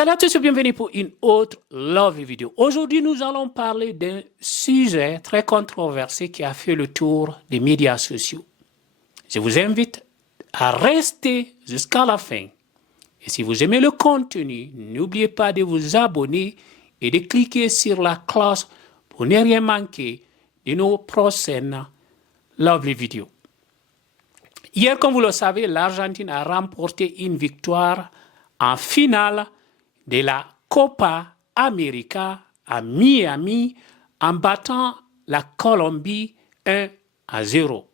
Salut à tous et bienvenue pour une autre Love vidéo. Aujourd'hui, nous allons parler d'un sujet très controversé qui a fait le tour des médias sociaux. Je vous invite à rester jusqu'à la fin. Et si vous aimez le contenu, n'oubliez pas de vous abonner et de cliquer sur la cloche pour ne rien manquer de nos prochaines Love vidéos. Hier, comme vous le savez, l'Argentine a remporté une victoire en finale de la Copa América à Miami en battant la Colombie 1-0.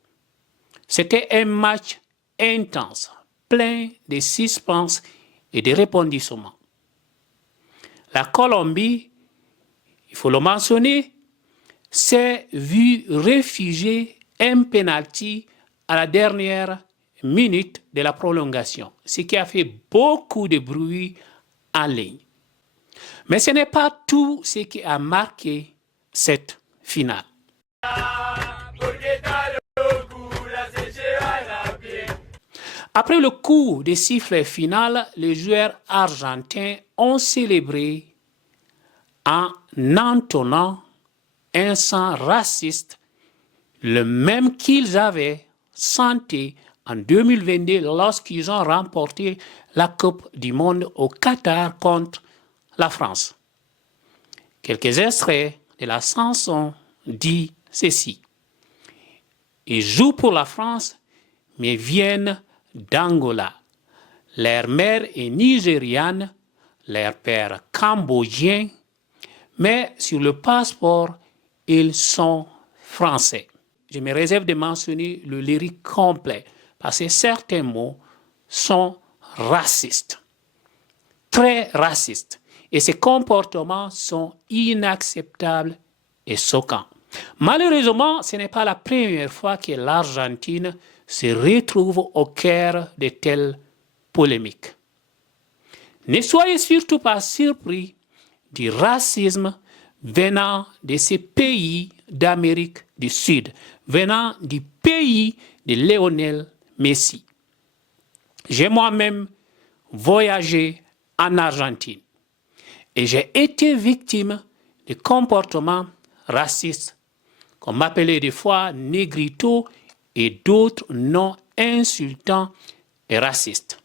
C'était un match intense, plein de suspense et de rebondissements. La Colombie, il faut le mentionner, s'est vue refuser un penalty à la dernière minute de la prolongation, ce qui a fait beaucoup de bruit en ligne. Mais ce n'est pas tout ce qui a marqué cette finale. Après le coup de sifflet final, les joueurs argentins ont célébré en entonnant un chant raciste, le même qu'ils avaient chanté en 2022 lorsqu'ils ont remporté la Coupe du Monde au Qatar contre la France. Quelques extraits de la chanson disent ceci. Ils jouent pour la France, mais viennent d'Angola. Leur mère est nigériane, leur père cambodgien, mais sur le passeport, ils sont français. Je me réserve de mentionner le lyrique complet, parce que certains mots sont racistes, très racistes, et ces comportements sont inacceptables et choquants. Malheureusement, ce n'est pas la première fois que l'Argentine se retrouve au cœur de telles polémiques. Ne soyez surtout pas surpris du racisme venant de ces pays d'Amérique du Sud, venant du pays de Lionel Messi. J'ai moi-même voyagé en Argentine et j'ai été victime de comportements racistes qu'on m'appelait des fois négrito et d'autres noms insultants et racistes.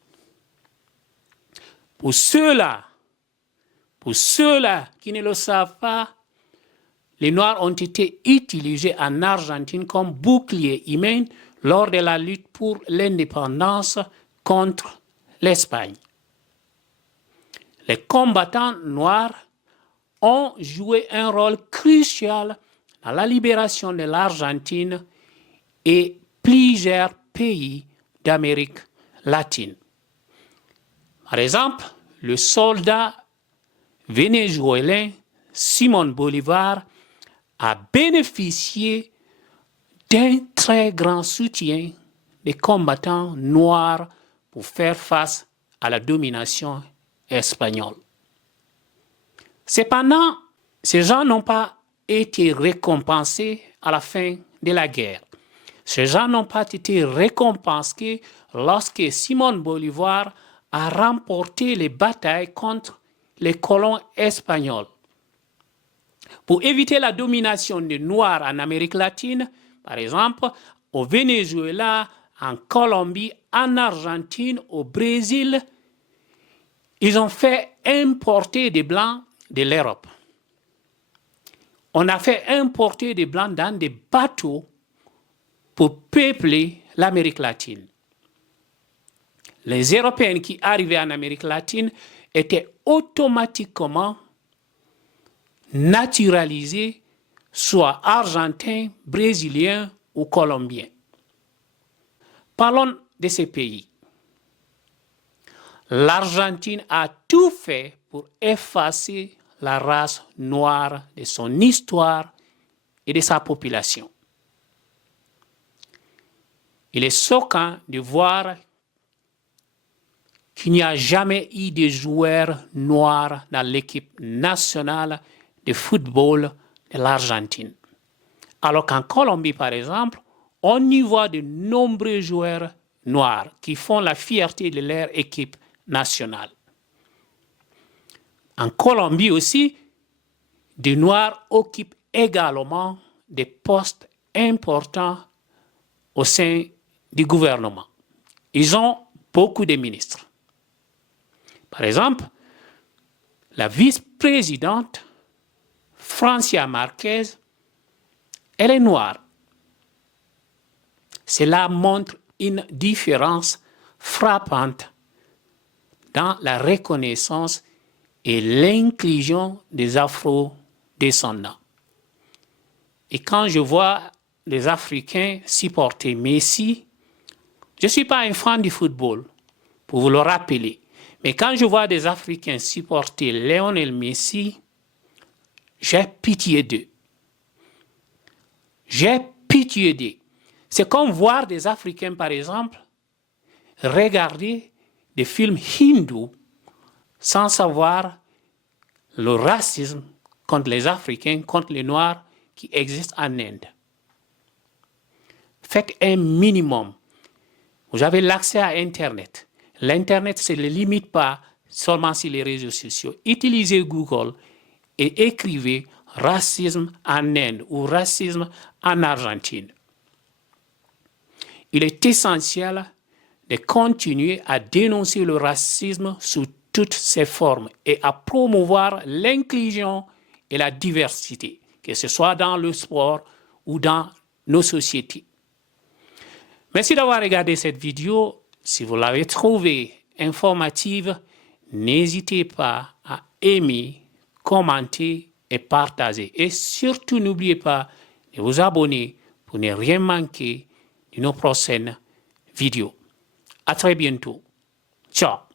Pour ceux-là qui ne le savent pas, les Noirs ont été utilisés en Argentine comme bouclier humain lors de la lutte pour l'indépendance contre l'Espagne. Les combattants noirs ont joué un rôle crucial dans la libération de l'Argentine et plusieurs pays d'Amérique latine. Par exemple, le soldat vénézuélien Simón Bolívar a bénéficié d'un très grand soutien des combattants noirs pour faire face à la domination espagnole. Cependant, ces gens n'ont pas été récompensés à la fin de la guerre. Ces gens n'ont pas été récompensés lorsque Simón Bolívar a remporté les batailles contre les colons espagnols. Pour éviter la domination des Noirs en Amérique latine, par exemple, au Venezuela, en Colombie, en Argentine, au Brésil, ils ont fait importer des Blancs de l'Europe. On a fait importer des Blancs dans des bateaux pour peupler l'Amérique latine. Les Européens qui arrivaient en Amérique latine étaient automatiquement naturalisés, soit argentins, brésiliens ou colombiens. Parlons de ces pays. L'Argentine a tout fait pour effacer la race noire de son histoire et de sa population. Il est choquant de voir qu'il n'y a jamais eu de joueurs noirs dans l'équipe nationale de football de l'Argentine. Alors qu'en Colombie, par exemple, on y voit de nombreux joueurs noirs qui font la fierté de leur équipe nationale. En Colombie aussi, des Noirs occupent également des postes importants au sein du gouvernement. Ils ont beaucoup de ministres. Par exemple, la vice-présidente Francia Marquez, elle est noire. Cela montre une différence frappante dans la reconnaissance et l'inclusion des Afro-descendants. Et quand je vois les Africains supporter Messi, je ne suis pas un fan du football, pour vous le rappeler. Mais quand je vois des Africains supporter Lionel Messi, j'ai pitié d'eux. J'ai pitié d'eux. C'est comme voir des Africains, par exemple, regarder des films hindous sans savoir le racisme contre les Africains, contre les Noirs qui existe en Inde. Faites un minimum. Vous avez l'accès à Internet. L'Internet ne se limite pas seulement sur les réseaux sociaux. Utilisez Google et écrivez racisme en Inde ou racisme en Argentine. Il est essentiel de continuer à dénoncer le racisme sous toutes ses formes et à promouvoir l'inclusion et la diversité, que ce soit dans le sport ou dans nos sociétés. Merci d'avoir regardé cette vidéo. Si vous l'avez trouvée informative, n'hésitez pas à aimer, commenter et partager. Et surtout, n'oubliez pas de vous abonner pour ne rien manquer de nos prochaines vidéos. À très bientôt. Ciao.